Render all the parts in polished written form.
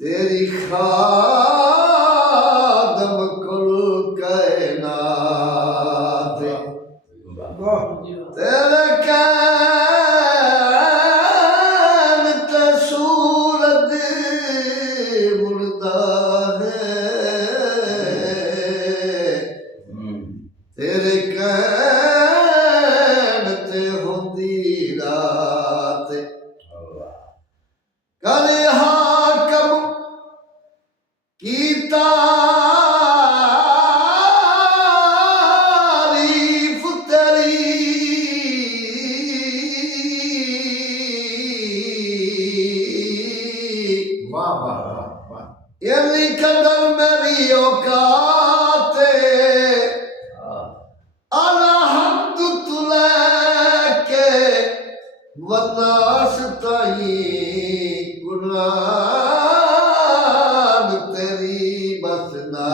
तेरी खादम कुल कायनात तेरे कैन ते सूरत मुर्दा है तेरे कैन ते होंदी रात करे हाकम की तारीफ तेरी वाह वाह वाह वाह यानी कदर मेरी औकात अला हम्द तुले के वनास ताई कुरान तेरी बसनात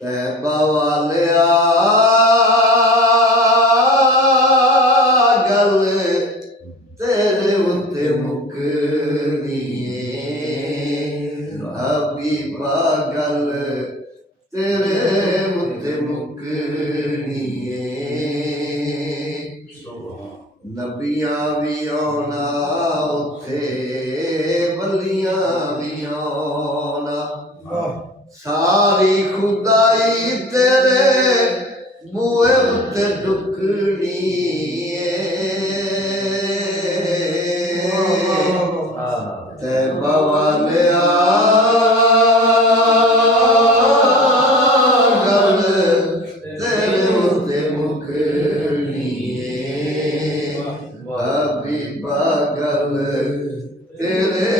तैबा वालिया गल तेरे उत्ते मुकनी हबीबा गल तेरे उत्ते मुकनी नबियां भी आना उत्थे वलियां भी आना सारी खुदाई तेरे बूहे उत्ते ढुकनी तैबा वालिया गल तेरे उत्ते मुकनी हबीबा गल तेरे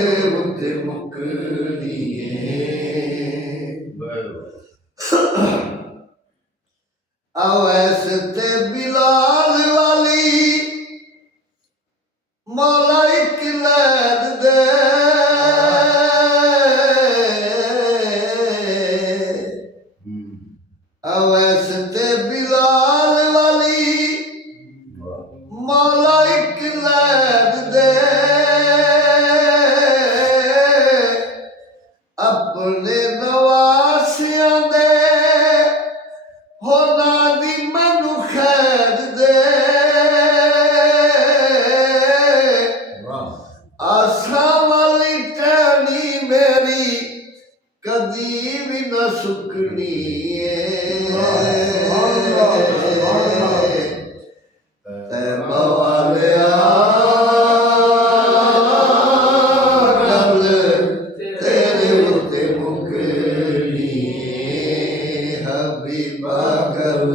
उत्ते मुकनी अवैस ते बिलाल वाली मौला इक लैन दे अवैस ते बिलाल वाली मौला इक लैन दे अपने नवासियां दे होना दी मैनू खैर दे आसा वाली टहनी मेरी कदी भी न सुकनी तैबा वालिया गल तेरे उत्ते मुकनी हबीबा गल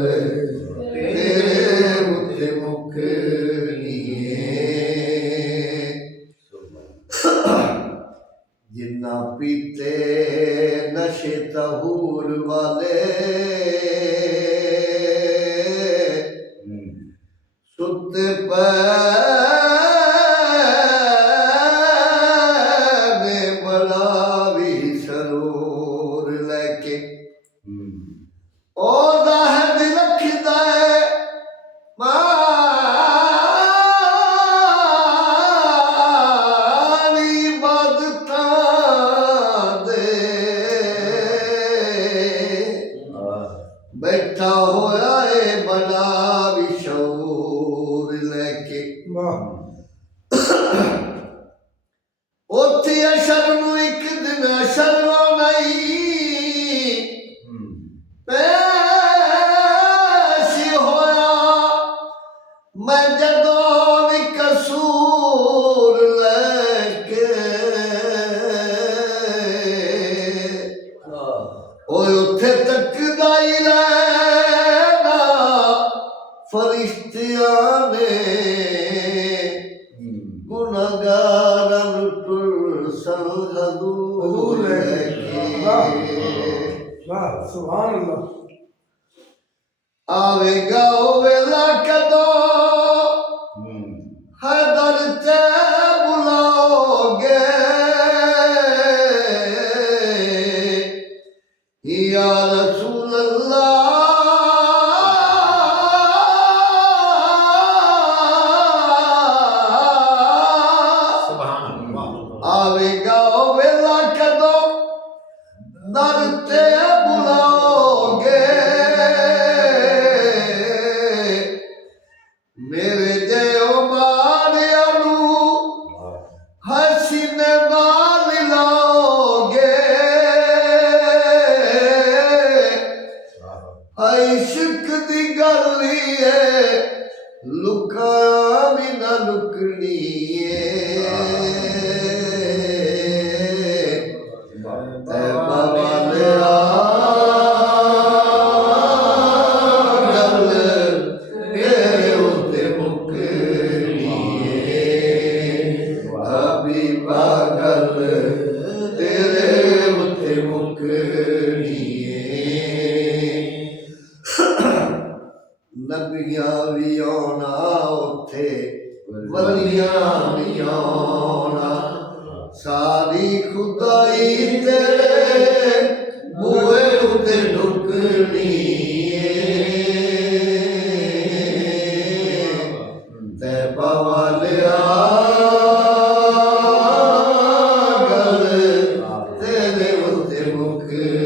तेरे उत्ते मुकनी जिन्ना पीते नशे तहूर वाले सुते पैने बड़ा भी सरूर लेके ओ दाहद रखदा है मानी इबादतां दे बैठा होया है बड़ा भी शऊर लेके उत्थे अशर नूं इक दिन अशर नहीं पेश होया मैं जदों भी कसूर लेके ओए उत्थे तकदा ही रहना फरिश्तियां ने गुनाहगारां नूं तुरसल हजूर लेके सुभान अल्लाह आवेगा ओ वेला कदों हैदर ते बुलाओगे या रसूल अल्लाह ਇਸ਼ਕ ਦੀ ਗੱਲ ਏ ਲੁਕਾ ਵੀ ਨਾ ਲੁਕਣੀ ਏ ਤੇ ਬਵਾਲਿਆ ਗੱਲ ਤੇਰੇ ਉੱਤੇ ਮੁੱਕਣੀ ਏ ਹਬੀਬਾ ਗੱਲ ਤੇਰੇ ਉੱਤੇ ਮੁੱਕਣੀ ਏ ਨਬੀਆਂ ਵੀ ਆਉਣਾ ਉੱਥੇ ਵਲੀਆਂ ਵੀ ਆਉਣਾ ਸਾਰੀ ਖੁਦਾਈ ਤੇਰੇ ਬੂਹੇ ਉੱਤੇ ਢੁਕਣੀ ਏ ਤੇ ਬਵਾਲਿਆ ਗੱਲ ਤੇਰੇ ਉੱਤੇ ਮੁੱਕਣੀ